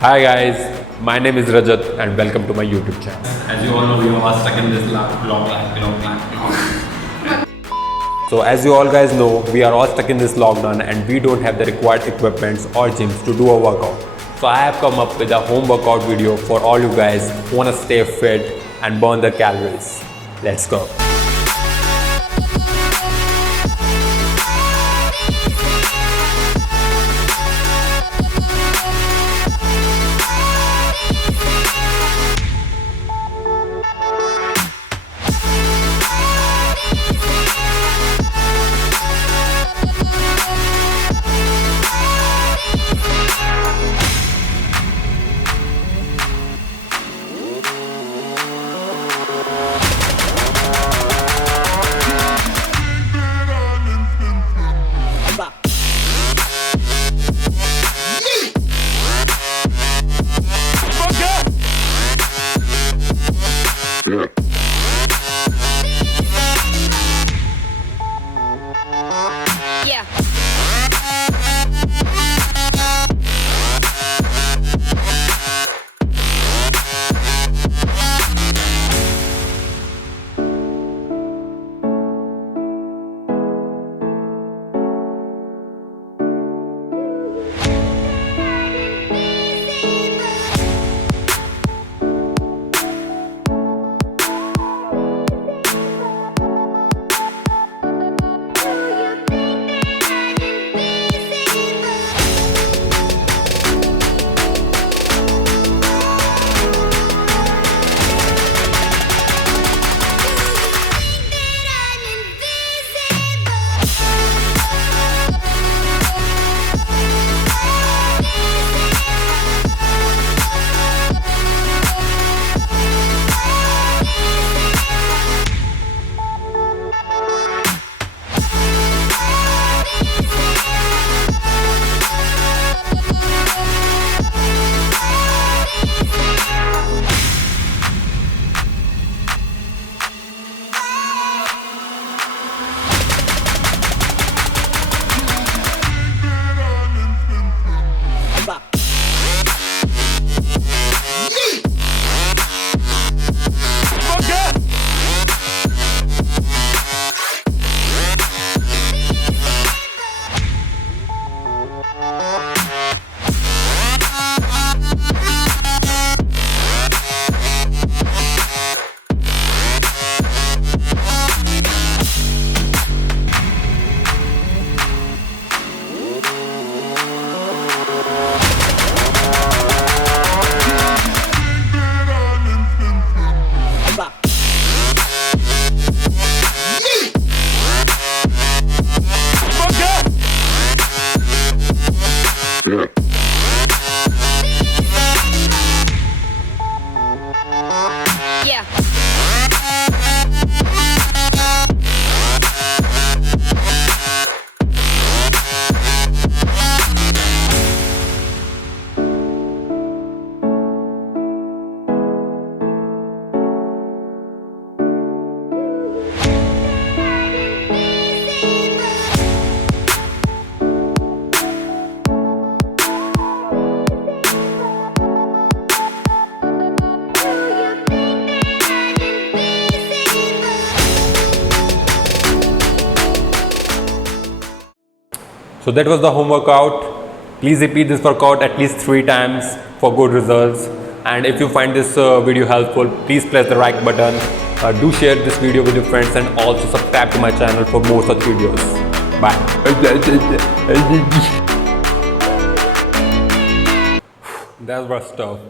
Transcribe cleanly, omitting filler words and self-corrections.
Hi guys, my name is Rajat and welcome to my YouTube channel. As you all know, we are stuck in this long. So as you all guys know, we are all stuck in this lockdown and we don't have the required equipments or gyms to do a workout. So I have come up with a home workout video for all you guys who want to stay fit and burn the calories. Let's go. Yeah. Yeah. So that was the home workout. Please repeat this workout at least 3 times for good results. And if you find this video helpful, please press the like button. Do share this video with your friends and also subscribe to my channel for more such videos. Bye. That was tough.